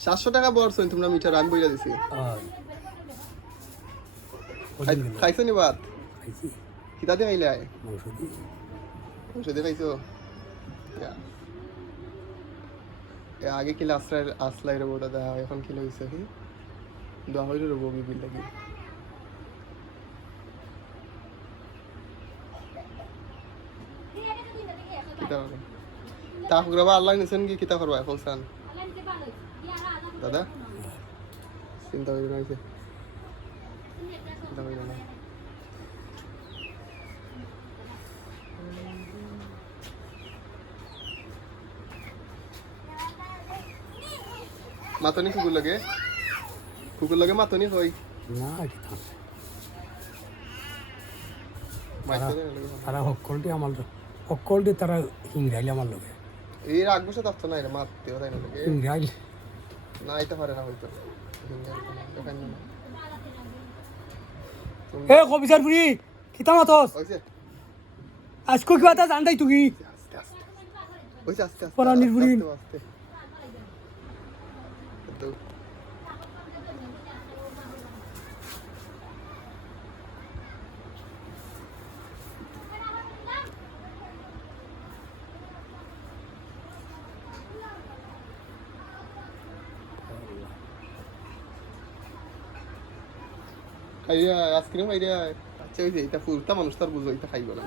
700 টাকা বলছো তোমরা মিটার আমি বইলা দিছি খাইছো নি ভাত কিতা দিয়ে খাইলে মাংস দিয়ে খাইছো আগে কিলে আসলাই রবো দাদা এখন কিলে হয়েছে কি দোয়া হইলে রবো বিবির লাগি তা হুগ্রাবা আল্লাহ নিছেন কি কিতা করবা এখন সান দাদা চিন্তা হইল না চিন্তা হইল না মাতনি কুকুর লাগে মাতনি হই না তারা সকলটি তারা ইংরাইল আমার লগে এই রাগ বসে থাকতো না এটা মারতে তাই না ইংরাইল না এটা পারে না হয়তো এ কবিসার বুড়ি কিতা মাতস আজকে কি কথা জানতাই তুই আস্তে আস্তে পরানির বুড়ি আইডিয়া আইসক্রিম আইডিয়া আচ্ছা ওই যে এটা ফুলটা মানুষ তার বুঝো এটা খাইব না